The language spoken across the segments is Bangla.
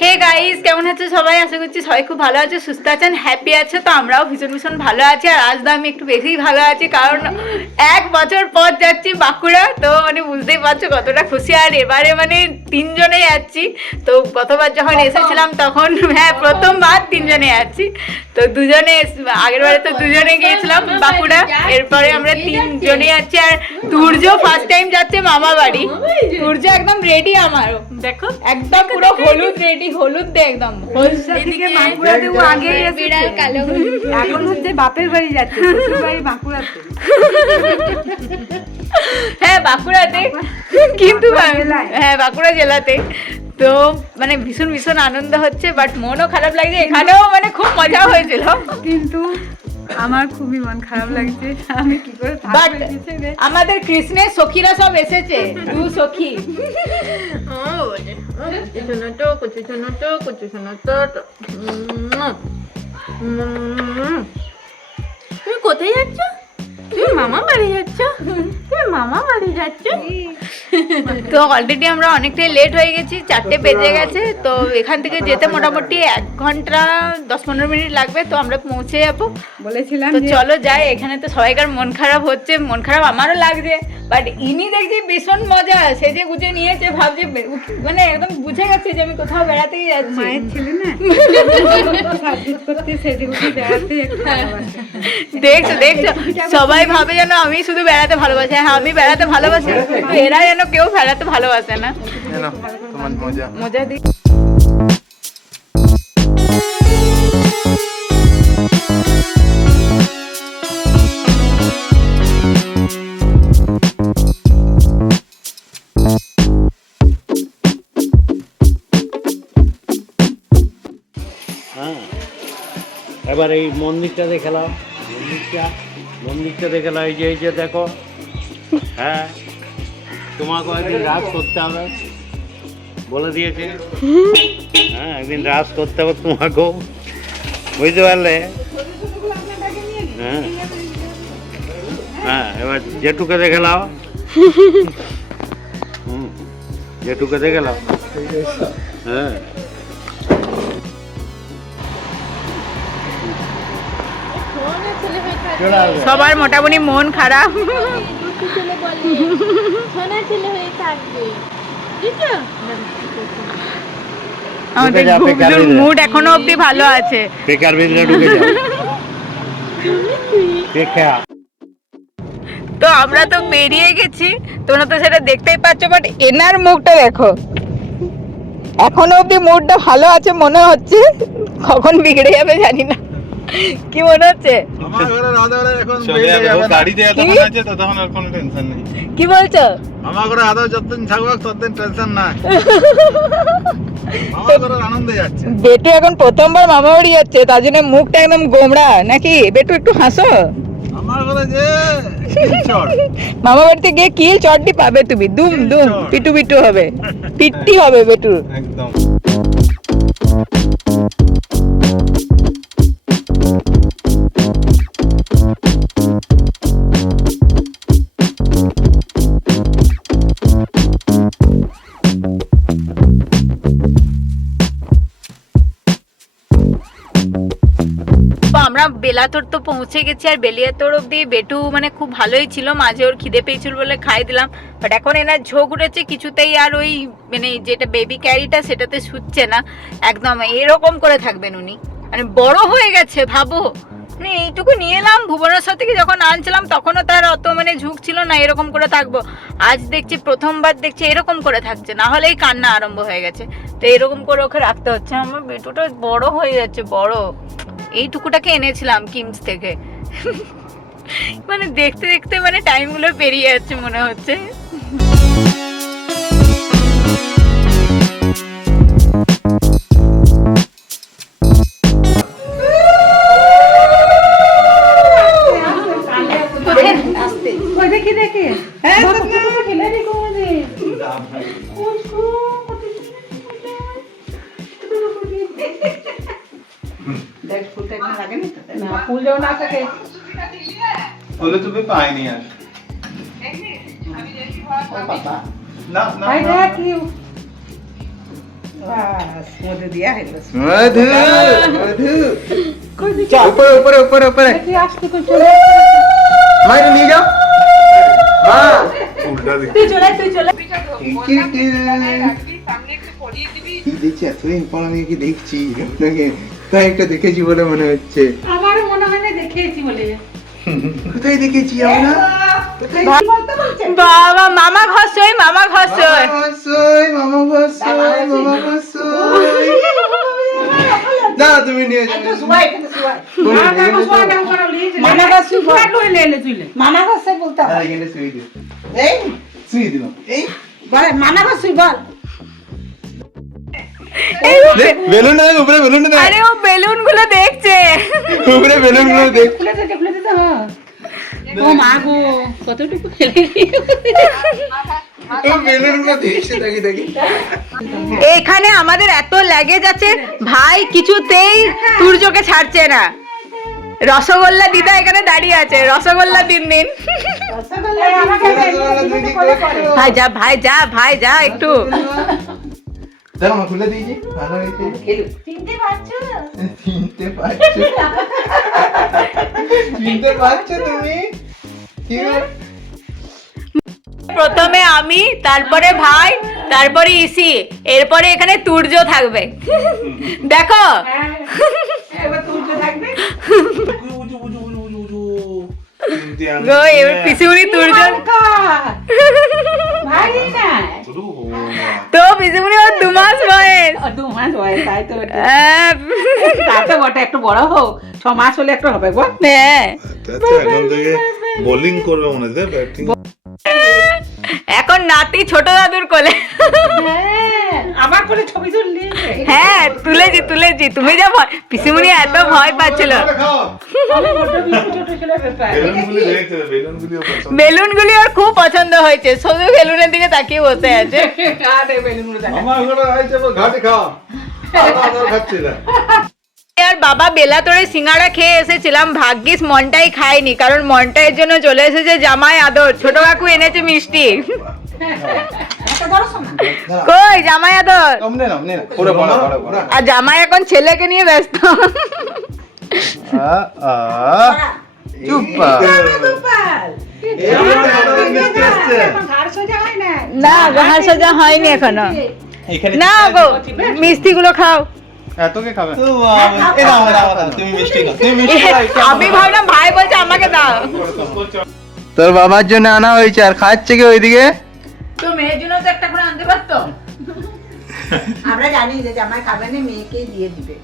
হে গাইস, কেমন আছো সবাই? আশা করছি সবাই খুব ভালো আছে, সুস্থ আছেন, হ্যাপি আছে। তো আমরাও ভীষণ ভালো আছি। আর আজ তো আমি একটু বেশিই ভালো আছি, কারণ 1 বছর পর যাচ্ছি বাঁকুড়া। তো মানে বুঝতেই পারছো কতটা খুশি। আর এবারে মানে 3 জনে যাচ্ছি। তো গতবার যখন এসেছিলাম তখন প্রথমবার 3 জনে যাচ্ছি। তো দুজনে আগের বারে তো দুজনে গিয়েছিলাম বাঁকুড়া, এরপরে আমরা 3 জনে যাচ্ছি। আর তুর্য ফার্স্ট টাইম যাচ্ছে মামা বাড়ি। তুর্য একদম রেডি, আমারও দেখো একদম পুরো হলুদ রেডি, হলুদ দে একদম। এদিকে বাঁকুড়াতে ও আগে বিড়াল কালো, এখন হচ্ছে বাপের বাড়ি যাচ্ছে, শ্বশুর বাড়ি বাঁকুড়াতে। হ্যাঁ বাঁকুড়াতে, কিন্তু হ্যাঁ বাঁকুড়া জেলাতে। তো মানে ভীষণ আনন্দ হচ্ছে, বাট মনও খারাপ লাগছে। এখানেও মানে খুব মজা হয়েছিল, কিন্তু আমার খুবই মন খারাপ লাগছে। আমি কি করে বাট আমাদের কৃষ্ণের সখীরা সব এসেছে, 2 সখী। তুমি কোথায় যাচ্ছ? তুমি মামা বাড়ি যাচ্ছ? তুমি মামা বাড়ি যাচ্ছ? তো অলরেডি আমরা অনেকটাই লেট হয়ে গেছি, 4টে বেজে গেছে। তো এখান থেকে যেতে মোটামুটি 1 ঘন্টা 10-15 মিনিট লাগবে। তো আমরা পৌঁছে যাবো বলেছিলাম তো যে চলো যাই। এখানে তো সবাইকার মন খারাপ হচ্ছে, মন খারাপ আমারও লাগছে। বাট ইনি দেখছি ভীষণ মজা, সেজে গুজে নিয়েছে, ভাবছে মানে একদম বুঝে গেছে যে আমি কোথাও বেড়াতেই যাচ্ছি। মায়ের ছেলে না, সাজগোজ করতে সেজে গুজে বেড়াতে একটু ভালোবাসে। দেখছো সবাই ভাবে যেন আমি শুধু বেড়াতে ভালোবাসি। হ্যাঁ আমি বেড়াতে ভালোবাসি, তো এরা যেন কেউ বেড়াতে ভালোবাসে না। তোমার মজা মজা দিই। হ্যাঁ, এবার এই মন্দিরটা দেখলাম, মন্দিরটা দেখলাম। এই যে দেখো, হ্যাঁ তোমাকে একদিন রাজ করতে হবে বলে দিয়েছে। হ্যাঁ একদিন রাজ করতে হবে তোমাকেও, বুঝতে পারলে? হ্যাঁ হ্যাঁ, এবার জেঠুকে দেখলাম, জেঠুকে দেখলাম। হ্যাঁ সবার মোটামুটি মন খারাপ। সোনা ছেলে হয়ে থাকবে, বুঝছো? আমাদের মুড এখনো অব্দি ভালো আছে। বেকার ভিতরে ঢুকে যাও। দেখা তো আমরা তো বেরিয়ে গেছি, তোমরা তো সেটা দেখতেই পাচ্ছ। বাট এনার মুখটা দেখো, এখনো অব্দি মুডটা ভালো আছে মনে হচ্ছে, কখন বিগড়ে যাবে জানি না। কি মনে হচ্ছে? আমার ঘরে রাধারে এখন বেরিয়ে যাবে, গাড়িতে যতক্ষণ আছে ততক্ষণ আর কোনো টেনশন নেই। কি বলছো? আমার ঘরে আদৌ যতদিন থাকবো ততদিন টেনশন নাই। আমার ঘরে আনন্দে যাচ্ছে। বেটু এখন প্রথমবার মামা বাড়ি যাচ্ছে, তার জন্য মুখটা একদম গোমড়া নাকি? বেটু একটু হাসো। আমার ঘরে যে চড় মামা বাড়িতে গিয়ে কিল চটটি পাবে তুমি, দুম দুম পিটু পিটু হবে, পিট্টি হবে বেটুর। একদম। তো আমরা বেলাতোর তো পৌঁছে গেছি। আর বেলিয়াতোর অব্দি বেটু মানে খুব ভালোই ছিল, মাঝে ওর খিদে পেয়েছিল বলে খাই দিলাম। বাট এখন এনার ঝোঁক উঠেছে কিছুতেই, আর ওই মানে যেটা বেবি ক্যারিটা সেটাতে শুচ্ছে না একদম। এরকম করে থাকবেন উনি, মানে বড় হয়ে গেছে ভাবো। মানে এইটুকু নিয়ে এলাম ভুবনেশ্বর থেকে, যখন আনছিলাম তখনও তার অত মানে ঝুঁক ছিল না এরকম করে থাকবো। আজ দেখছি প্রথমবার দেখছি এরকম করে থাকছে, না হলেই কান্না আরম্ভ হয়ে গেছে। তো এরকম করে ওকে রাখতে হচ্ছে। আমার বেটুটা বড় হয়ে যাচ্ছে, বড়। এইটুকুটাকে এনেছিলাম কিমস থেকে। মানে দেখতে দেখতে মানে টাইমগুলো পেরিয়ে যাচ্ছে মনে হচ্ছে। দেখি দেখে ফুল যেও না থাকে, ফুলে তুমি পাইনি আর না না বাস, মধু দিয়া হলো। মধু মধু উপরে উপরে উপরে উপরে মা এটা নিয়ে যাও মা উল্টা দিক তুই চলে তুই চলে কি দেখছি এতদিন পর আমি কি দেখছি আপনাকে তাই একটা দেখেছি বলে মনে হচ্ছে আমারও মনে হয় না দেখেছি বলে কোথায় দেখেছি আমরা কোথায় বাবা মামা ঘষই মামা ঘষই ঘষই মামা ঘষই মামা ঘষই না তুমি নিয়ে যাও মানা গাছে লইলে এলে তুইলে মানা গাছে বলতে হ্যাঁ এখানে শুয়ে দিও এই শুয়ে দিলাম এই বলে মানা গাছে বল বেলুন না উপরে বেলুন না আরে ও বেলুন গুলো দেখছে উপরে বেলুন গুলো দেখ খুলে দে ও মা গো কতটুকু খেলে বেলুন গুলো দেখছে দেখি দেখি এখানে আমাদের এত লাগেজ আছে ভাই কিছুতেই তুর্যকে ছাড়ছে না রসগোল্লা দিদা এখানে দাঁড়িয়ে আছে রসগোল্লা দিন দিন ভাই যা ভাই যা ভাই যা একটু দেখো মা খুলে দিয়েছি ভালো হয়েছে চিনতে পারছো চিনতে পারছো চিনতে পারছো তুমি কি প্রথমে আমি তারপরে ভাই তারপরে ইসি এরপরে এখানে তুর্য থাকবে দেখো এবার তুলতে থাকবে গো এবার পিসিমণি তুর্য ভাই না তো পিসিমণি ওর 2 মাস বয়স 2 মাস হয় তাই তো হ্যাঁ। তা তো বটে একটু বড় হোক 6 মাস হলে একটু হবে গো হ্যাঁ এখন থেকে বোলিং করবে মনে হচ্ছে ব্যাটিং এখন নাতি ছোট দাদুর কোলে আমার কোলে ছবি তুললি হ্যাঁ তুলেছি তুমি যা ভয় পিসিমণি এত ভয় পাচ্ছিল বেলুনগুলি ওর খুব পছন্দ হয়েছে শুধু বেলুনের দিকে তাকিয়ে বসে আছে আর বাবা বেলাতরে সিঙ্গাড়া খেয়ে এসেছিলাম ভাগ্যিস মনটাই খায়নি কারণ মনটাইয়ের জন্য চলে এসেছে জামাই আদর ছোট কাকু এনেছে মিষ্টি কই জামাই আদর আর জামাই এখন ছেলেকে নিয়ে ব্যস্ত না ঘাড় সোজা হয়নি এখনো না গো মিষ্টি গুলো খাও এতকে খাবে আমি ভাবলাম ভাই বলছে আমাকে দাও তোর বাবার জন্য আনা হয়েছে আর খাচ্ছে কি ওইদিকে তো মেয়ের জন্য তো একটা করে আনতে পারতো আমরা জানি যে জামাই খাবে না মেয়েকেই দিয়ে দিবে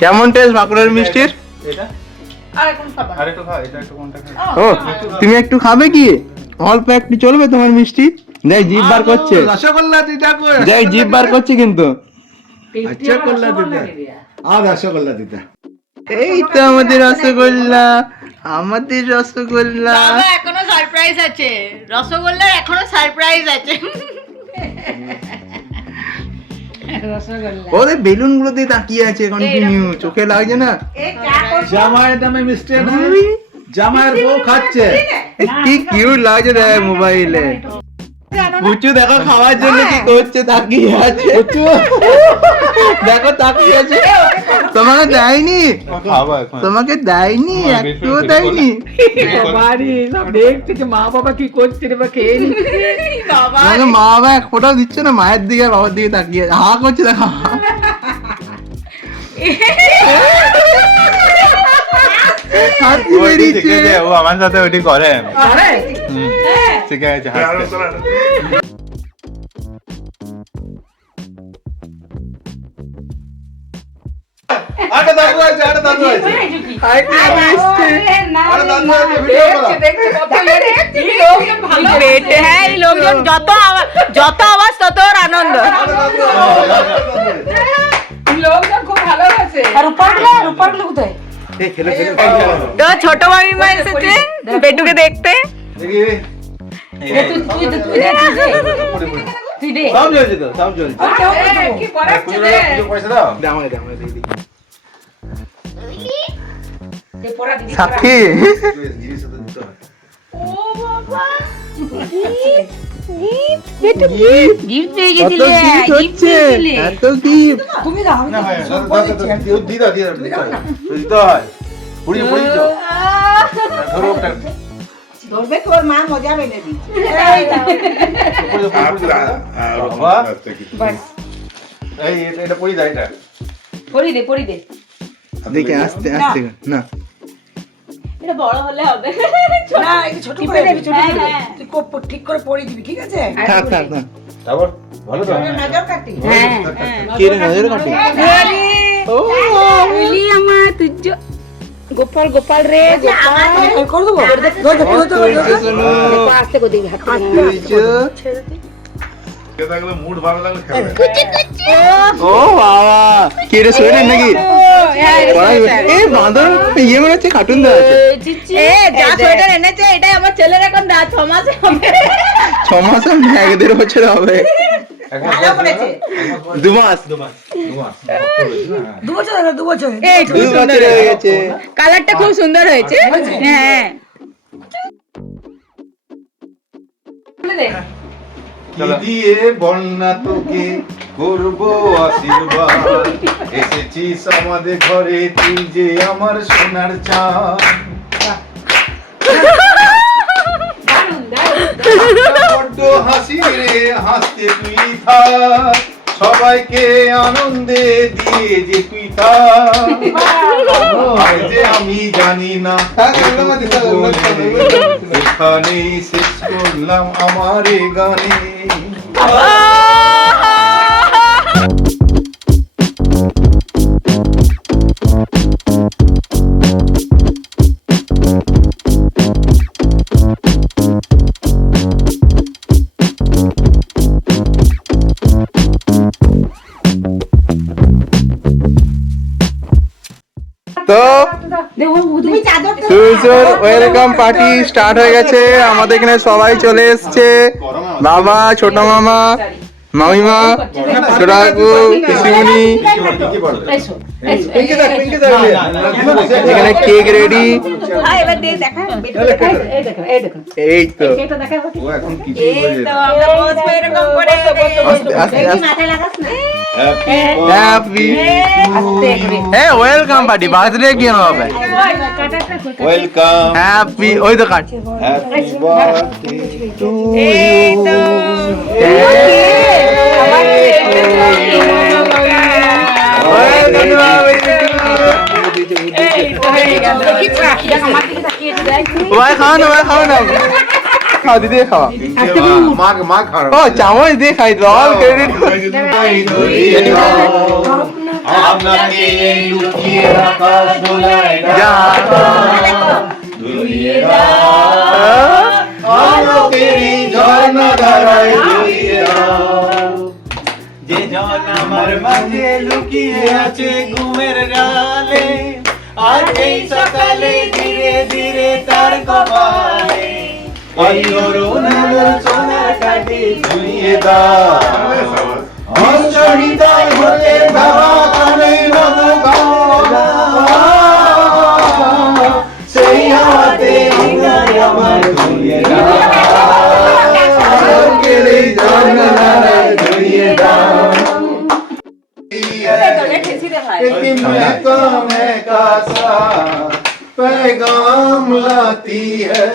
কেমন টেস্ট বাঁকুড়ার মিষ্টির আর এখন খাবো না। ও তুমি একটু খাবে কি অল্প একটু চলবে তোমার মিষ্টি দেখ জিভ বার করছে রসগোল্লা দিটা কই দেখ জিভ বার করছে কিন্তু আচ্ছা করলা দিতা আর রসগোল্লা দিতা এই তো আমাদের রসগোল্লা বাবা এখনো সারপ্রাইজ আছে রসগোল্লার এখনো সারপ্রাইজ আছে ওদের বেলুন গুলো দিয়ে তাকিয়ে আছে কন্টিনিউ চোখে লাগছে না জামাইয়ের নামে মিষ্টি না জামাইয়ের বউ খাচ্ছে কি কিউট লাগছে দেখ মোবাইলে পুচু দেখো খাওয়ার জন্য কি করছে তাকিয়ে আছে দেখো তাকিয়ে আছে তোমাকে দেয়নি তোমাকে দেয়নি একটুও দেয়নি মা বাবা কি করছে রে বা খেয়ে বাবা তোমাকে মা বাবা এক ফোটাও দিচ্ছে না মায়ের দিকে আর বাবার দিকে তাকিয়ে হা করছে দেখো হাসি বেরিয়েছে ও আমার সাথে ওইটি করে ঠিক আছে আরে দাদু আছে পেটে হ্যাঁ এই লোকজন যত আওয়াজ তত ওর আনন্দ লোকজন খুব ভালো আছে আর রূপার কোথায় তো ছোট মামিমা এসেছে বেটুকে দেখতে সাথী গিফট পেয়ে কত গেছিলে, gift gift হচ্ছে, পেয়েছিলে। এত gift। তুমি দাও আমি না ভাই সব বলেছি, আমি তো- দিদা দিদা দিতে হয় পুড়িয়ে পুড়িয়ে যাও ধরো ওটা ধরবে তোর মা মজা বেঁধে দিচ্ছে এই এটা পুড়িয়ে দাও এটা পরি দে দেখে আস্তে আস্তে না এটা বড় হলে হবে না একটু ছোট করে দিবি ছোট হ্যাঁ, করে হ্যাঁ। তুই ঠিক করে পড়ে দিবি ঠিক আছে থাক থাক থাক তারপর ভালো তো নজর কাটি কি রে নজর কাটে ও আমার তুজ গোপাল গোপাল রে করে দেবো আস্তে করে দিবি হাত কে থাকলে মুড ভালো লাগলে খেলে ও বাবা কি রে সোয়েটার নাকি এ বাঁদর ইয়ে মনে হচ্ছে কার্টুন দেওয়া আছে এ যা সোয়েটার এনেছে এটাই আমার ছেলের এখন 6 মাসে হবে 6 মাস না 1.5 বছর হবে ভালো করেছে 2 মাস 2 বছর হলো 2 বছর এই 2 বছর হয়ে গেছে কালারটা খুব সুন্দর হয়েছে হ্যাঁ কি দিয়ে বন্যা তোকে করবো আশীর্বাদ এসেছিস আমাদের ঘরে তুই যে আমার সোনার চাঁদ বড্ড হাসি রে হাসতে তুই থাক সবাইকে আনন্দে দিয়ে যে তুই থাক আর যে আমি জানি না এখানেই শেষ করলাম আমার এ গানে তো তুমি চাদরটা সুজোর ওয়েলকাম পার্টি স্টার্ট হয়ে গেছে আমাদের এখানে সবাই চলে এসেছে বাবা ছোট মামা মামিমা ছোট কাকু পিসিমণি এখানে কেক রেডি এবার দিয়ে দেখা এই তো ও এখন কিছুই বোঝে না আমরা বসবো এরকম করে আস্তে আস্তে আস্তে মাথায় লাগাস না হ্যাপি হ্যাঁ ওয়েলকাম পার্টি বার্থডে কি হবে ওয়েলকাম হ্যাপি ওই তো কাট হ্যাপি বার্থডে টু এই তো ভাই খাও না খাও দিদি খাওয়া মা খাও ও চামচ দিয়ে খাই তো অল ক্রেডিট আপনাকে লুকিয়ে রাখা দোলায় যা দুলিয়ে দাও আলোকেরই ঝর্ণা ধারায় দুলিয়ে দাও যে জন আমার মাঝে লুকিয়ে আছে ঘুমের ডালে আজ এই সকালে ধীরে ধীরে তার কপালে ওই অরুণাল সোনার কাঠে ঝুলিয়ে দাও অঞ্চলিতায় হতে ধাওয়া কানে সেই হাতে আমার ঝুলিয়ে দাও আলোকেরই ঝর্ণা ধারায় ঝুলিয়ে দাও महका सा पैगाम लाती है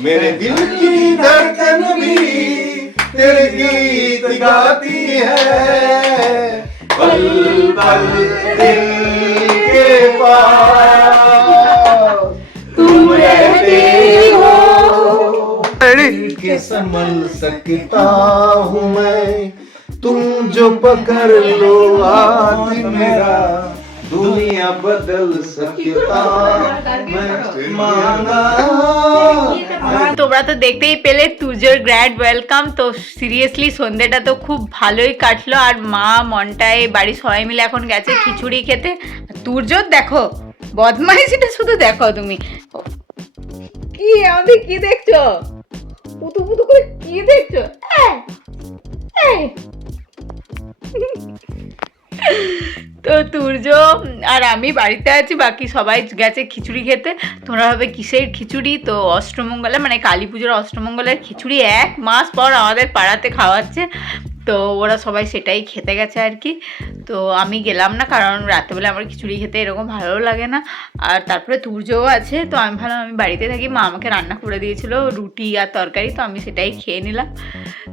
मेरे दिल की धड़कन भी तेरे गीत गाती है पल पल दिल के पास तुम रहते हो রেডি के संभल सकता हूँ मैं तुम जो पकड़ लो हाथ मेरा दुनिया बदल सकता मैं मांगा তোমরা তো দেখতেই পেলে তুজোর গ্র্যান্ড ওয়েলকাম। তো সিরিয়াসলি সন্ধ্যেটা তো খুব ভালোই কাটলো আর মা মনটায় বাড়ির সবাই মিলে এখন গেছে খিচুড়ি খেতে। তুর্যর দেখো বদমাইশিটা শুধু দেখো তুমি কি আমাদের কি দেখছো পুতু পুতু করে কি দেখছো তো তুর্য আর আমি বাড়িতে আছি, বাকি সবাই গেছে খিচুড়ি খেতে। তোমরা ভাবে কিসের খিচুড়ি? তো অষ্টমঙ্গলা মানে কালী পুজোর অষ্টমঙ্গলের খিচুড়ি 1 মাস পর আমাদের পাড়াতে খাওয়াচ্ছে, তো ওরা সবাই সেটাই খেতে গেছে আর কি। তো আমি গেলাম না, কারণ রাত্রেবেলা আমার খিচুড়ি খেতে এরকম ভালো লাগে না। আর তারপরে তুর্যও আছে, তো আমি ভাবলাম আমি বাড়িতে থাকি, মা আমাকে রান্না করে দিয়েছিল রুটি আর তরকারি, তো আমি সেটাই খেয়ে নিলাম।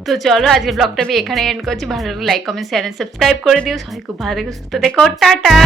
তো চলো আজকের ব্লগটা আমি এখানে এন্ড করছি। ভালো লাগলে like comment share and subscribe করে দিও। সবাই খুব ভালো থেকো, সুস্থ থেকো, টাটা।